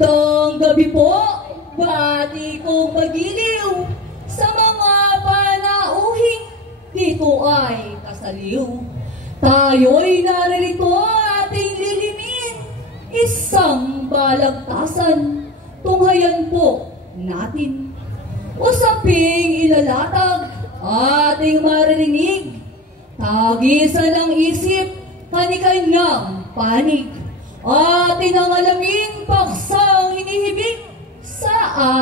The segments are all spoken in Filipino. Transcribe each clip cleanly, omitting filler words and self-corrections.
Magandang gabi po, bati kong magiliw sa mga panauhing dito ay kasaliw. Tayo'y naririto ating lilimin, isang balagtasan, tunghayan po natin. Usaping ilalatag, ating maririnig, tagisan ng isip, kanikanyang panig. Atin ang alaming paksang hinihibig sa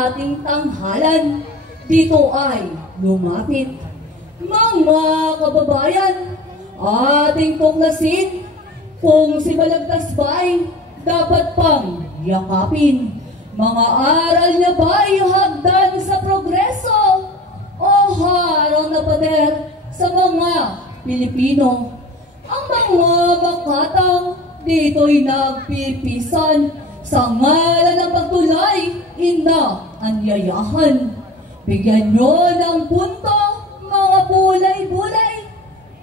ating tanghalan. Dito ay lumapit. Mga kababayan, ating tuklasin kung si Balagtas ba'y dapat pang yakapin. Mga aral niya ba'y hagdan sa progreso o harang na pader sa mga Pilipino? Ang mga makatang dito'y nagpipisan sa ngalan ng pagtulay, inaanyayahan. Bigyan nyo ng punto, mga bulay-bulay.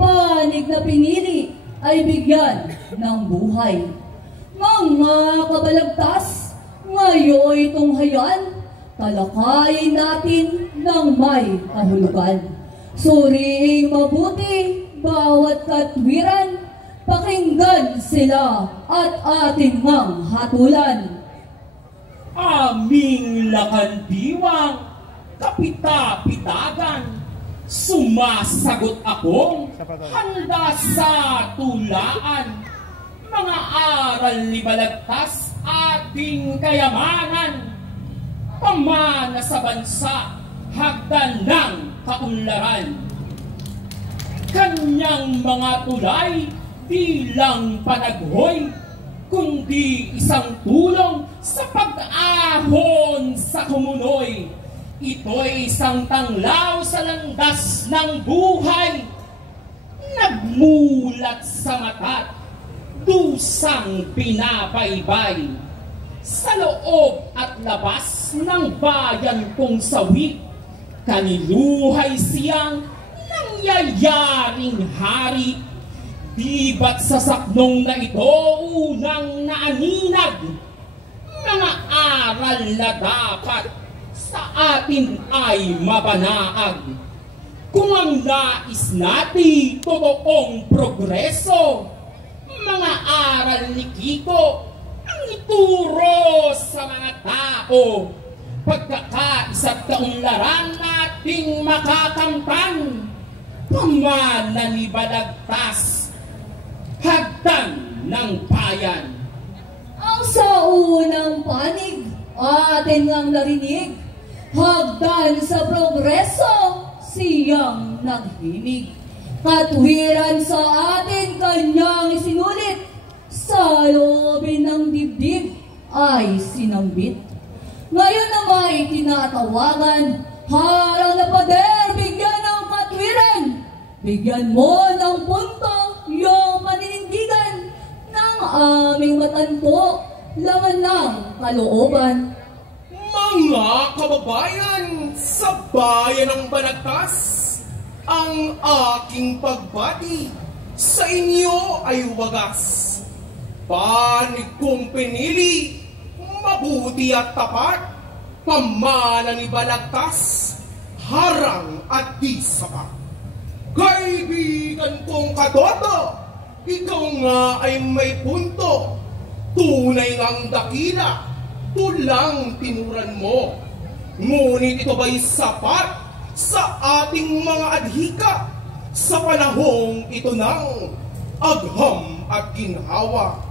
Panig na pinili ay bigyan ng buhay. Mga kabalagtas, ngayoy tunghayan, talakayin natin ng may kahulugan. Suriing mabuti bawat katwiran, pakinggan sila at ating ngang hatulan. Aming lakandiwang, kapita-pitagan, sumasagot akong handa sa tulaan. Mga aral ni Balagtas ating kayamanan, pamana sa bansa, hagdan ng kaunlaran. Kanyang mga tulay, di lang panaghoy, kundi isang tulong sa pag-ahon sa kumunoy. Ito'y isang tanglaw sa landas ng buhay, nagmulat sa mata't dusang pinabaybay. Sa loob at labas ng bayan kong sawi, kaniluhay siyang nangyayaring hari. Di ba't sa saknong na ito unang naaninag, mga aral na dapat sa atin ay mabanaag. Kung ang nais natin totoong progreso, mga aral ni Kiko ang ituro sa mga tao. Pagkakaisa't kaunlaran nating makakamtan, pamana ni Balagtas, hagdan ng bayan. Ang sa unang panig, atin ngang narinig, hagdan sa progreso, siyang naghimig. Katwiran sa atin kanyang isinulit, sa loobin ng dibdib ay sinambit. Ngayon na may tinatawagan, harang na pader, bigyan ng katwiran. Bigyan mo ng punto yung paninindigan ng aming matanpo, laman ng kalooban. Mga kababayan, sa bayan ng Balagtas, ang aking pagbati sa inyo ay wagas. Panig kong pinili, mabuti at tapat, pamana ni Balagtas, harang at di sapat. Kaibigan kong katoto, ikaw nga ay may punto. Tunay ngang dakila, tulang tinuran mo. Ngunit ito ba'y sapat sa ating mga adhika sa panahong ito ng agham at ginhawa?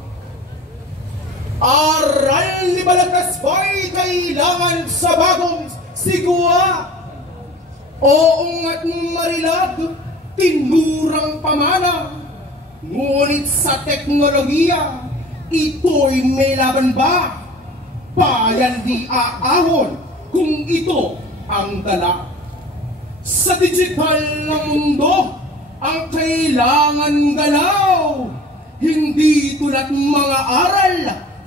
Aral ni Balagtas ba'y kailangan sa bagong sigwa? Oo nga't marilag, tinurang pamana. Ngunit sa teknolohiya, ito'y may laban ba? Bayan di aahon kung ito ang dala. Sa digital na mundo, ang kailangan galaw. Hindi tulad mga aral,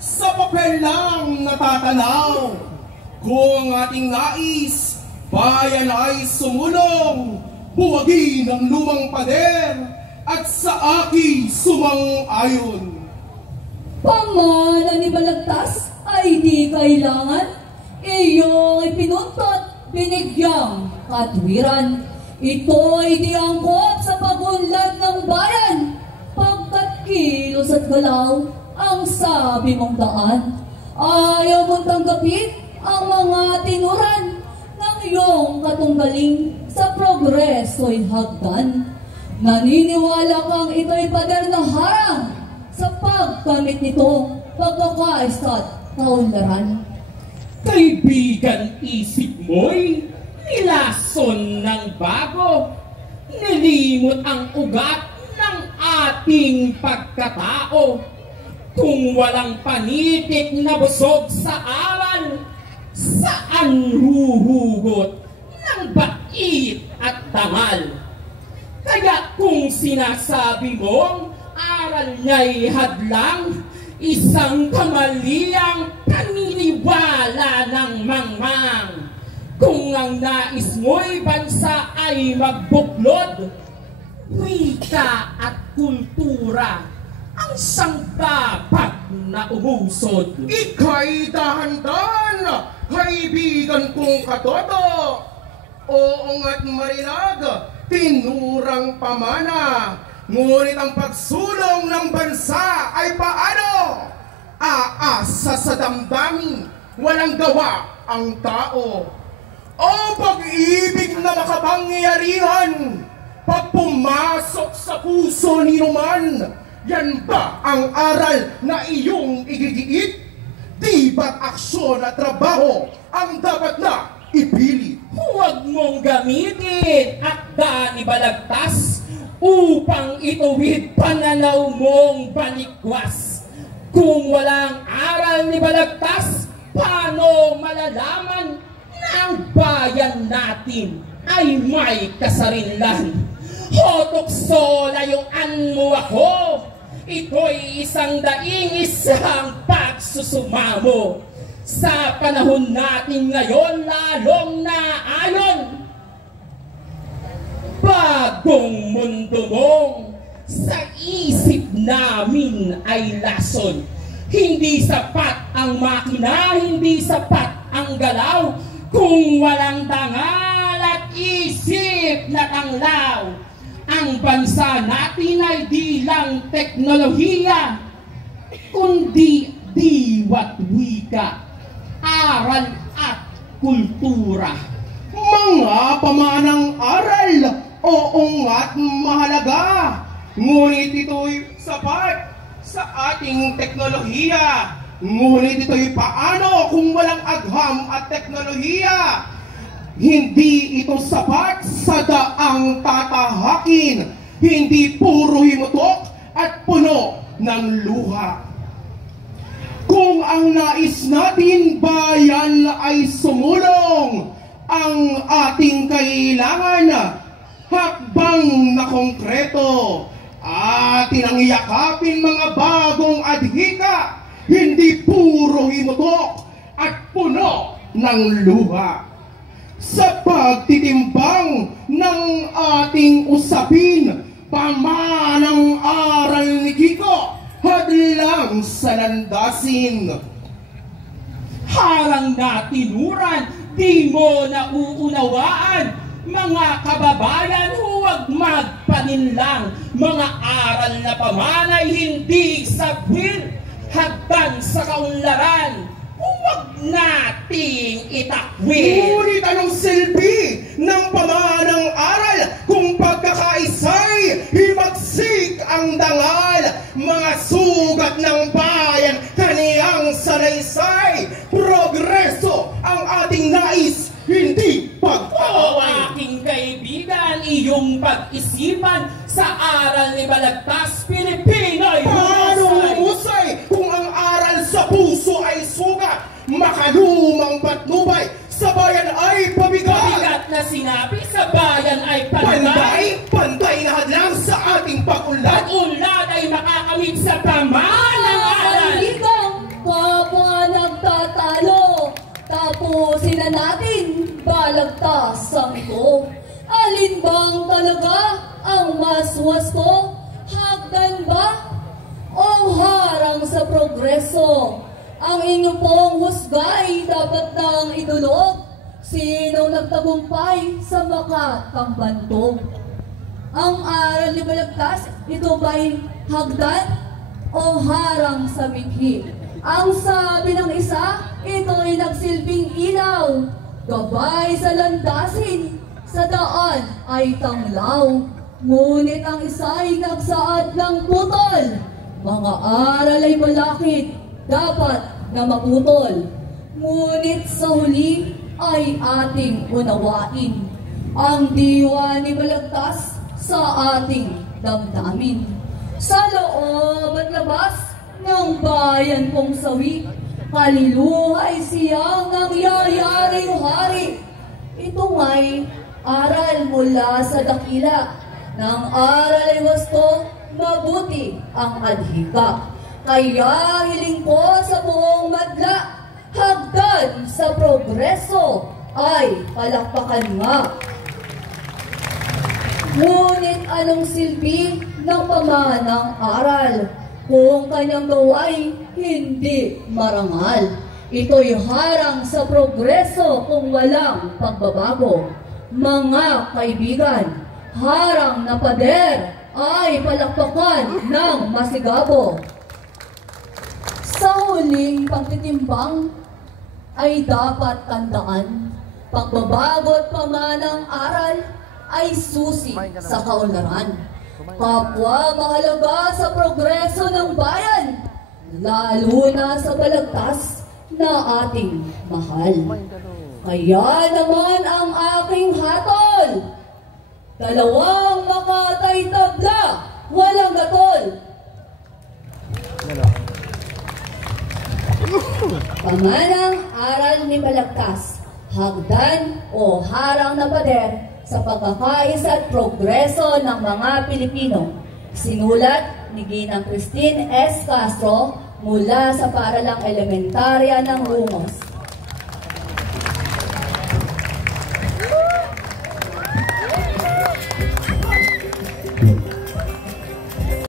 sa papel lang natatanaw. Kung ating nais, bayan ay sumulong, buwagin ang lumang pader, at sa aki sumang-ayon. Pamana ni Balagtas ay di kailangan iyong ipinuntot binigyang katwiran. Ito'y di angkop sa pagunlad ng bayan, pagkat kilos at galaw ang sabi mong daan. Ayaw mong tanggapin ang mga tinuran ng iyong katunggaling sa progreso'y hagdan. Naniniwala kang ito'y pader na harang sa pagkamit nitong pagkakaisa at kaunlaran. Kaibigan, isip mo'y nilason ng bago, nilimot ang ugat ng ating pagkatao. Kung walang panitik na busog sa aral, saan huhugot ng bait at dangal? Kaya kung sinasabi mong aral niya'y hadlang, isang kamaliang paniniwala ng mangmang. Kung ang nais mo'y bansa ay magbuklod, wika at kultura ang sangkapag na umusod. Ika'y dahan-dahan, kaibigan kong katoto. Oo nga't marinag, tinurang pamana. Ngunit ang pagsulong ng bansa ay paano? Aasa sa damdamin, walang gawa ang tao. O pag-ibig na makapangyarihan, pag pumasok sa puso ni numan, yan ba ang aral na iyong igigiit? Di ba't aksyon at trabaho ang dapat na ipili? Huwag mong gamitin akda ni balagtas upang ituwid pananaw mong balikwas. Kung walang aral ni balagtas, paano malalaman na ang bayan natin ay may kasarinlan? Hotukso, layuan mo ako. Ito'y isang daing isang pagsusumamo. Sa panahon natin ngayon, lalong naayon. Bagong mundo mong sa isip namin ay lason. Hindi sapat ang makina, hindi sapat ang galaw, kung walang dangal at isip na tanglaw. Ang bansa natin ay di lang teknolohiya, kundi diwa't wika, aral at kultura. Mga pamanang aral, oo nga't mahalaga. Ngunit ito'y sapat sa ating teknolohiya. Ngunit ito'y paano kung walang agham at teknolohiya? Hindi ito sapat sa daang tatahakin. Hindi puro himutok at puno ng luha. Kung ang nais natin bayan ay sumulong, ang ating kailangan hakbang na konkreto. Atin ang iyakapin mga bagong adhika, hindi puro himutok at puno ng luha. Sa pagtitimbang ng ating usapin, pamanang aral ni Kiko, hadlang sa landasin. Harang na tinuran, di mo nauunawaan. Mga kababayan, huwag magpaninlang. Mga aral na pamanay, hindi sagwil. Hagdan sa kaunlaran, huwag nating itakwil. Ngunit anong silbi ng pamanang aral kung pagkakaisay himagsik ang dangal? Mga sugat ng bayan, kaniyang salaysay. Progreso ang ating nais, hindi pag-aaway. Aking kaibigan, iyong pag-isipan sa aral ni Balagtas, Pilipino'y Paano humusay kung ang aral sa puso ay sugat? Makalumang patnubay sa bayan ay pabigat. Pabigat na sinabi sa bayan ay panday. Pantay na hadlang sa ating pag-unlad. Pag-unlad ay makakamit sa pamanang aral. Kaibigang kapwa nagtatalo, tapusin na natin balagtas ang ito. Alin bang talaga ang mas wasto? Hagdan ba o harang sa progreso? Ang inyong pong husgay dapat nang idulog. Sinong nagtagumpay sa makatambantog? Ang aral ni Balagtas, ito ba'y hagdan o harang sa mikhi? Ang sabi ng isa, ito'y nagsilbing ilaw. Gabay sa landasin, sa daan ay tanglaw. Ngunit ang isa'y nagsaad ng putol. Mga aral ay malakit, dapat na maputol. Ngunit sa huli ay ating unawain ang diwa ni Balagtas sa ating damdamin. Sa loob at labas ng bayan kong sawi, kaliluhay siyang nangyayaring hari. Ito nga'y aral mula sa dakila. Nang aral ay wasto, mabuti ang adhika. Kaya hiling ko sa buong madla, hagdan sa progreso ay palakpakan nga. Ngunit anong silbi ng pamanang aral kung kanyang gaway hindi marangal? Ito'y harang sa progreso kung walang pagbabago. Mga kaibigan, harang na pader ay palakpakan ng masigabo. Sa huling pagtitimbang ay dapat tandaan, pagbabago at pamanang aral ay susi sa kaunlaran. Kapwa mahalaga sa progreso ng bayan, lalo na sa Balagtas na ating mahal. Kaya naman ang aking hatol, dalawang makatay tabla, walang gatol. Pamanang aral ni Balagtas, hagdan o harang na pader sa pagkakaisa at progreso ng mga Pilipino. Sinulat ni Ginang Christine S. Castro mula sa Paaralang Elementarya ng Lumos.